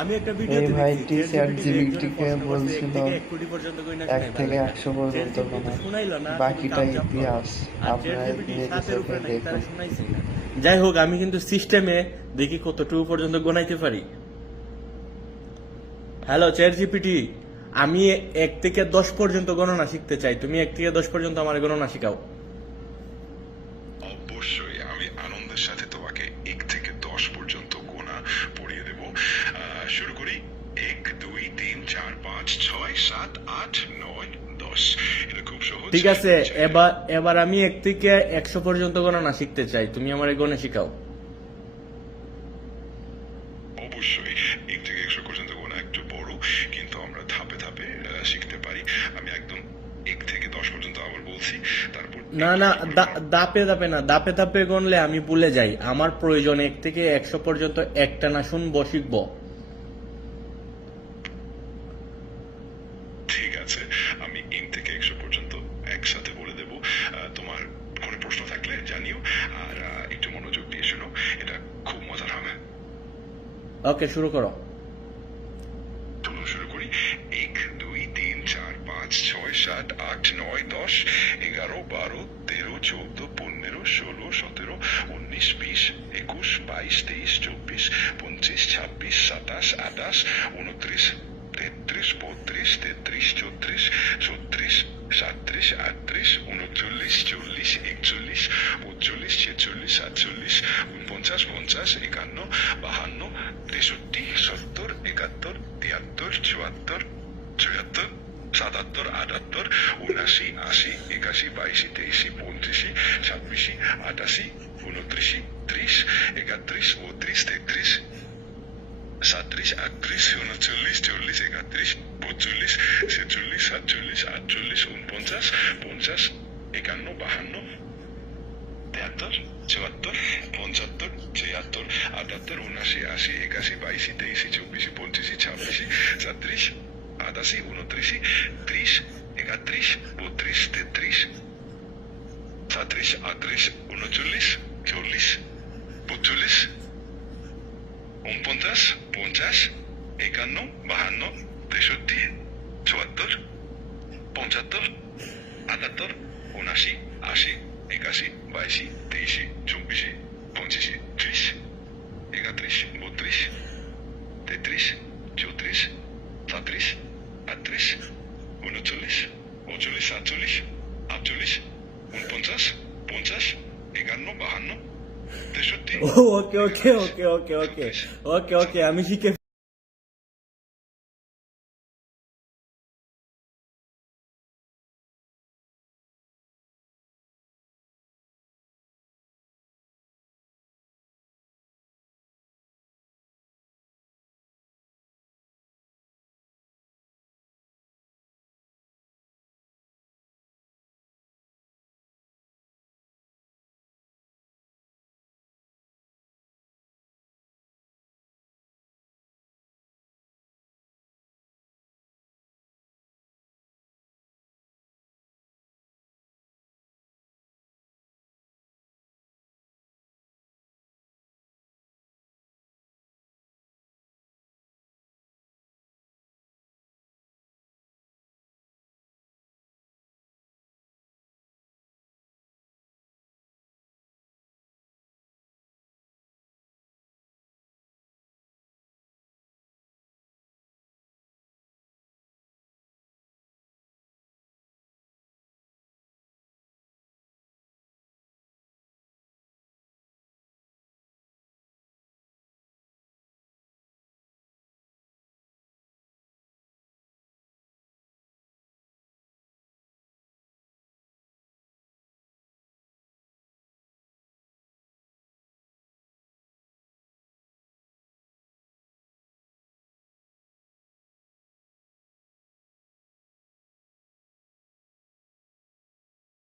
আমি একটা এই ভিডিওতে দেখছি ভাইটি চ্যাট ChatGPT জিপিটিকে একজনে প্রশ্ন করছে 1 বলছিল থেকে 1 কোটি পর্যন্ত কইনা 1 শোনাই থেকে ভালো 100 পর্যন্ত ChatGPT তো গোনা, শোনাইলো না, শুধু বাকিটা কাপচাপ করলো। ইতিহাস। আর আপনারা ChatGPT নিজের 7 এর চোখে উপরে নাকি তারা দেখুন। শোনাইছেই না। যাই হোক, আমি কিন্তু সিস্টেমে দেখি কতটুকু পর্যন্ত গোনাইতে পারি। হ্যালো ChatGPT, আমি 1 থেকে 10 পর্যন্ত গণনা শিখতে চাই। তুমি 1 থেকে 10 পর্যন্ত আমার গণনা শিখাও। অবশ্যই আমি আনন্দের সাথে তোমাকে 1 থেকে 10 পর্যন্ত গোনা পড়িয়ে দেব। শুরু করি। 1 2 3 4 5 6 7 8 9 10। এটা খুব সহজ। ঠিক আছে, এবার আমি 1 থেকে 100 পর্যন্ত গণনা শিখতে চাই। তুমি আমার গণনা শিখাও। অবশ্যই 1 থেকে 100 পর্যন্ত গোনা একটু বড়, কিন্তু আমরা ধাপে ধাপে শিখতে পারি। আমি একদম 1 থেকে 10 পর্যন্ত আবার বলছি, তারপর না না, দাপে দাপে না, দাপে দাপে গণলে আমি ভুলে যাই। আমার প্রয়োজন 1 থেকে 100 পর্যন্ত একটানা শুনবো, শিখবো। ঠিক আছে, আমি 1 থেকে 100 পর্যন্ত একসাথে বলে দেব। তোমার কোনো প্রশ্ন থাকলে জানিও, আর একটু মনোযোগ দিয়ে শোনো, এটা খুব মজার হবে। ওকে, শুরু করো। চলো শুরু করি। 1 2 3 4 5 6 7 8 9 10 11 12 13 14 15 16 17 19 20 21 22 23 24 25 26 27 28 29 33 32 33 34 36 37 38 39 40 41 42 43 47 49 50 51 52 63 70 71 73 74 74 77 78 79 80 81 82 23 35 26 88 29 30 31 32 33 37 38 39 40 41 42 43 46 47 48 49 50 51 52 73 74 75 76 78 79 80 81 22 23 24 25 26 37 88 29 30 31 32 33 37 38 39 40 42 49 50 51 52 63 74 75 78 79 80 81 22 23 24 25 30 31 32 33 34 37 38 39 40 47 48 49 50 51 52 63 ওকে ওকে ওকে ওকে ওকে ওকে ওকে, আমি শিখে